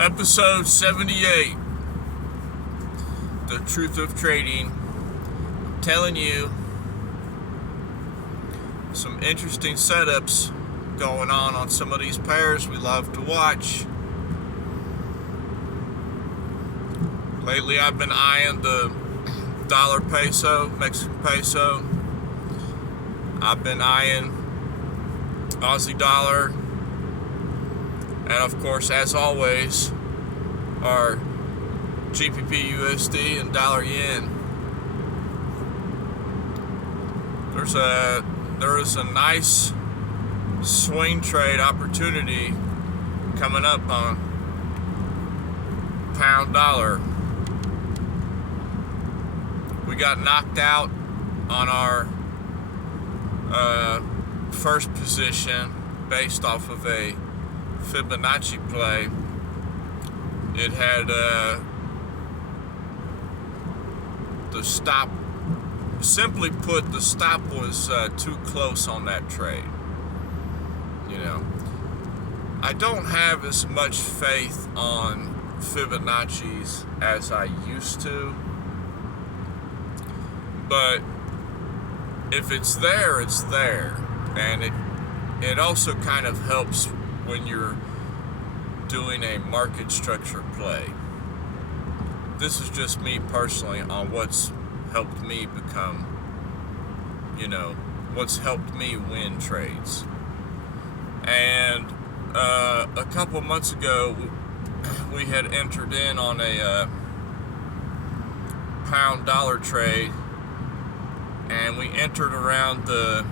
Episode 78, The Truth of Trading. I'm telling you some interesting setups going on some of these pairs we love to watch. Lately I've been eyeing the dollar peso, Mexican peso. I've been eyeing Aussie dollar. And of course, as always, our GBP USD and dollar yen. There is a nice swing trade opportunity coming up on pound dollar. We got knocked out on our first position based off of a Fibonacci play. It had the stop, simply put, the stop was too close on that trade. You know, I don't have as much faith on Fibonacci's as I used to, but if it's there, it's there. And it also kind of helps when you're doing a market structure play. This is just me personally on what's helped me become, what's helped me win trades. And a couple months ago, we had entered in on a pound dollar trade, and we entered around the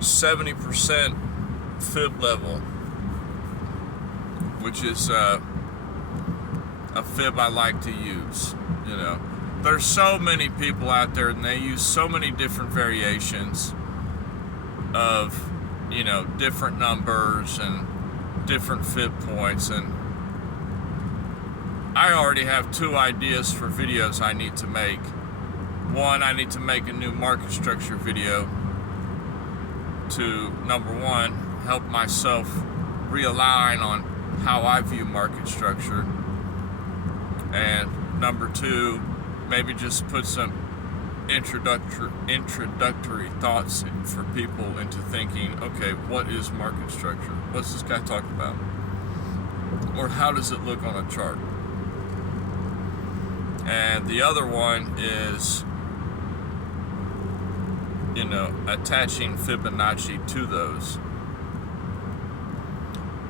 70% fib level, which is a fib I like to use. There's so many people out there, and they use so many different variations of different numbers and different fib points, and I already have two ideas for videos I need to make. One, I need to make a new market structure video to, number one, help myself realign on how I view market structure, and number two, maybe just put some introductory thoughts for people into thinking, okay, what is market structure? What's this guy talking about? Or how does it look on a chart? And the other one is, attaching Fibonacci to those.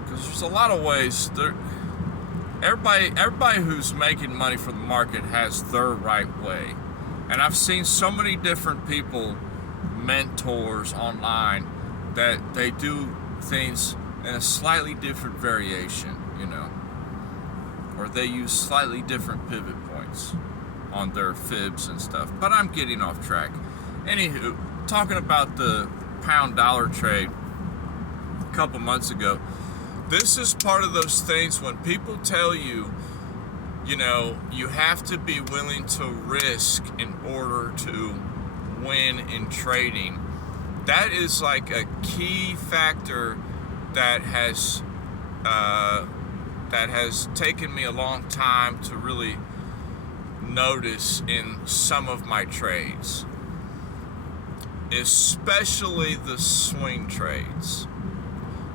Because there's a lot of ways. Everybody who's making money from the market has their right way. And I've seen so many different people, mentors online, that they do things in a slightly different variation, or they use slightly different pivot points on their fibs and stuff. But I'm getting off track. Anywho, talking about the pound dollar trade a couple months ago, this is part of those things when people tell you, you have to be willing to risk in order to win in trading. That is like a key factor that has taken me a long time to really notice in some of my trades, especially the swing trades.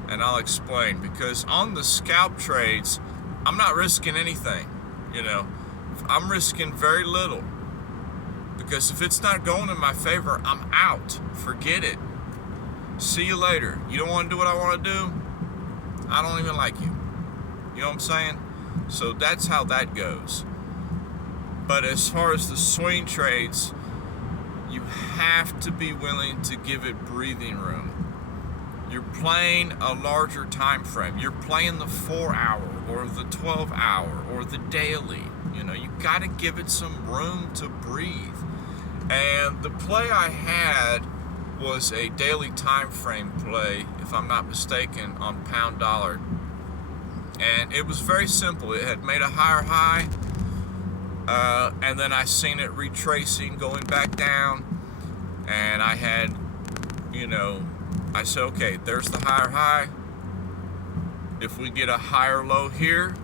And I'll explain, because on the scalp trades, I'm not risking anything. I'm risking very little, because if it's not going in my favor, I'm out. Forget it. See you later. You don't want to do what I want to do? I don't even like you. You know what I'm saying? So that's how that goes. But as far as the swing trades, you have to be willing to give it breathing room. You're playing a larger time frame. You're playing the 4-hour or the 12-hour or the daily. You got to give it some room to breathe. And the play I had was a daily time frame play, if I'm not mistaken, on pound dollar. And it was very simple. It had made a higher high, and then I seen it retracing, going back down, and I had, I said, okay, there's the higher high. If we get a higher low here,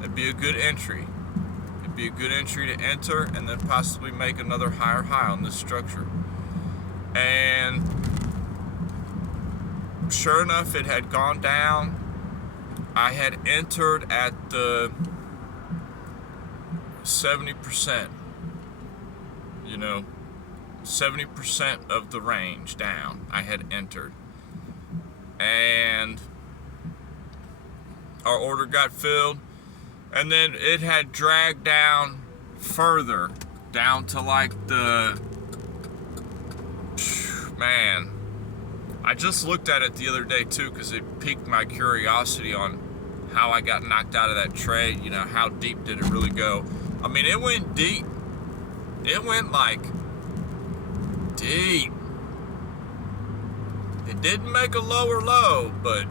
it'd be a good entry. It'd be a good entry to enter and then possibly make another higher high on this structure. And sure enough, it had gone down. I had entered at the 70%, 70% of the range down. I had entered. And our order got filled. And then it had dragged down further, down to like the, man, I just looked at it the other day too, because it piqued my curiosity on how I got knocked out of that trade. How deep did it really go? I mean, it went deep. It went like deep. It didn't make a lower low, but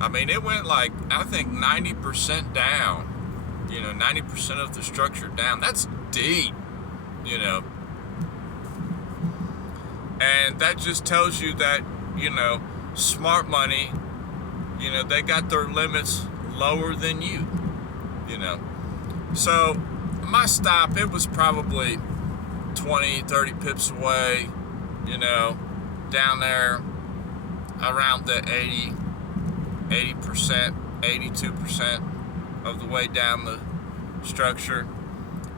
I mean, it went like, I think 90% down, 90% of the structure down. That's deep, and that just tells you that, smart money, they got their limits lower than you, So my stop, it was probably 20, 30 pips away, down there around the 80%, 82% of the way down the structure,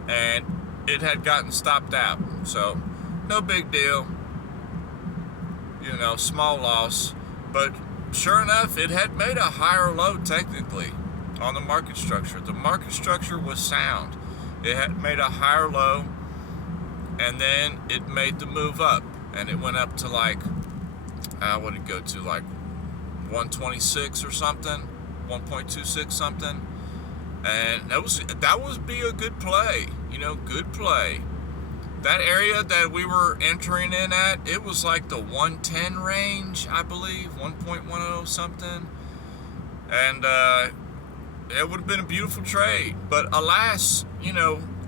and it had gotten stopped out. So no big deal, small loss, but sure enough, it had made a higher low technically on the market structure. The market structure was sound. It had made a higher low, and then it made the move up, and it went up to like, what did it go to, like 126 or something, 1.26 something, and that would be a good play, good play. That area that we were entering in at, it was like the 110 range, I believe, 1.10 something, and it would have been a beautiful trade, but alas, it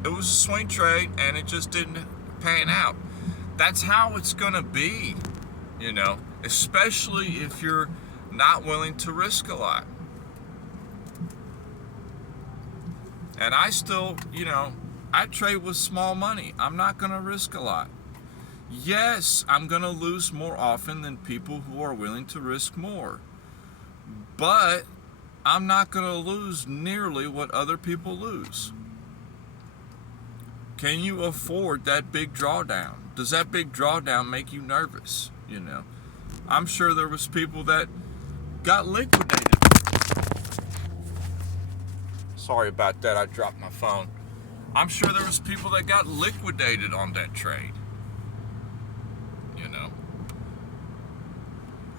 was a swing trade, and it just didn't pan out. That's how it's gonna be, especially if you're not willing to risk a lot. And I still, I trade with small money. I'm not going to risk a lot. Yes, I'm going to lose more often than people who are willing to risk more. But I'm not going to lose nearly what other people lose. Can you afford that big drawdown? Does that big drawdown make you nervous? I'm sure there was people that got liquidated. Sorry about that, I dropped my phone. I'm sure there was people that got liquidated on that trade.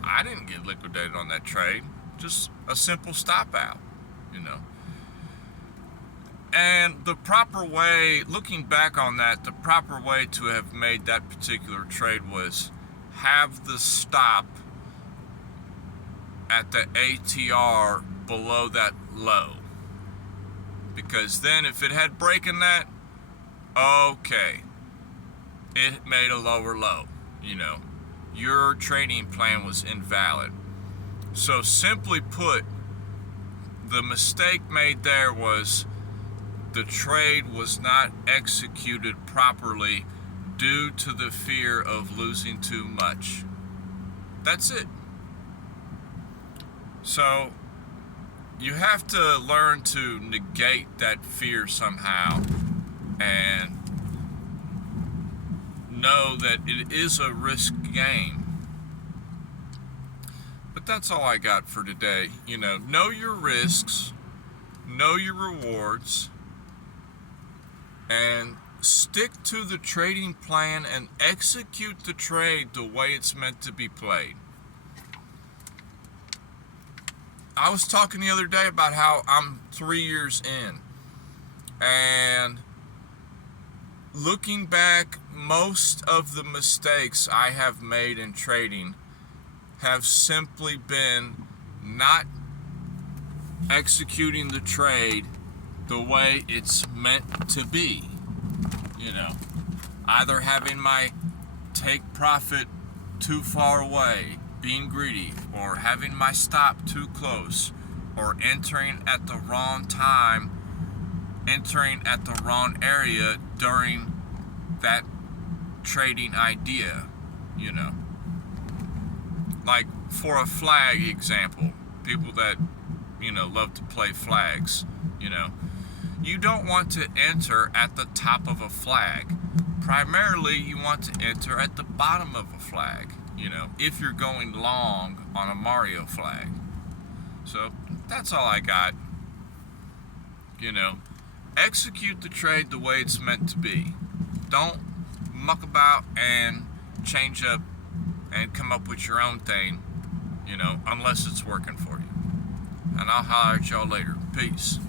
I didn't get liquidated on that trade. Just a simple stop out, And the proper way, looking back on that, the proper way to have made that particular trade was have the stop at the ATR below that low. Because then if it had broken that, okay, it made a lower low, your trading plan was invalid. So simply put, the mistake made there was the trade was not executed properly due to the fear of losing too much. That's it. So you have to learn to negate that fear somehow and know that it is a risk game. But that's all I got for today. Know your risks, know your rewards, and stick to the trading plan and execute the trade the way it's meant to be played. I was talking the other day about how I'm 3 years in, and looking back, most of the mistakes I have made in trading have simply been not executing the trade the way it's meant to be. Either having my take profit too far away, being greedy, or having my stop too close, or entering at the wrong time, entering at the wrong area during that trading idea, you know. Like for a flag example, people that, you know, love to play flags, you know, you don't want to enter at the top of a flag. Primarily, you want to enter at the bottom of a flag, you know, if you're going long on a Mario flag. So that's all I got. You know, execute the trade the way it's meant to be. Don't muck about and change up and come up with your own thing, you know, unless it's working for you. And I'll holler at y'all later. Peace.